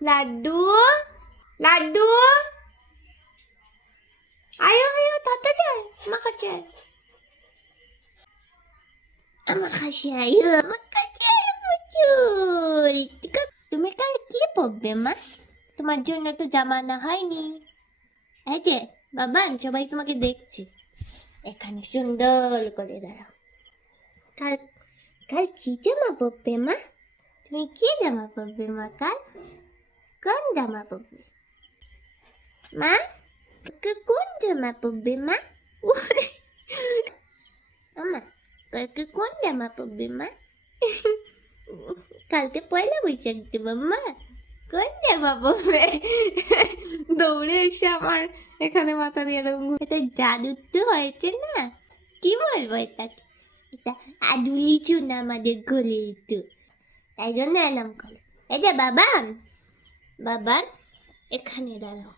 লাড্ডু লাড্ডু আয়ো আয়ো তাড়াতাড়ি আয় আমার কাছে আয়। আমার কাছে আয়ো আমার কাছে আয় পুতুল। তুমি কাল কি পরবে মা? তোমার জন্য তো জামা আনা হয়নি। এই যে বাবা সবাই তোমাকে দেখছে, এখানে সুন্দর করে দাঁড়াও। কাল কাল কি জামা পরবে মা? তুমি কি জামা পরবে মা কাল? কোন জামা পরবে মা? কোন জামা পরবে মা? আমা কালকে কোন জামা পরবে মা? কালকে পয়লা বৈশাখ তো মাম্মা, কোন জামা পরবে? দৌড়ে এসে আমার এখানে মাথা দিয়ে এরকম এটা জাদু তো হয়েছে না, কি বলবো এটাকে, এটা আদুলি চুনা আমাদের গলে তো, তাই জন্য এলাম করে। এই যে বাবা বাবা এখানে দাঁড়াও।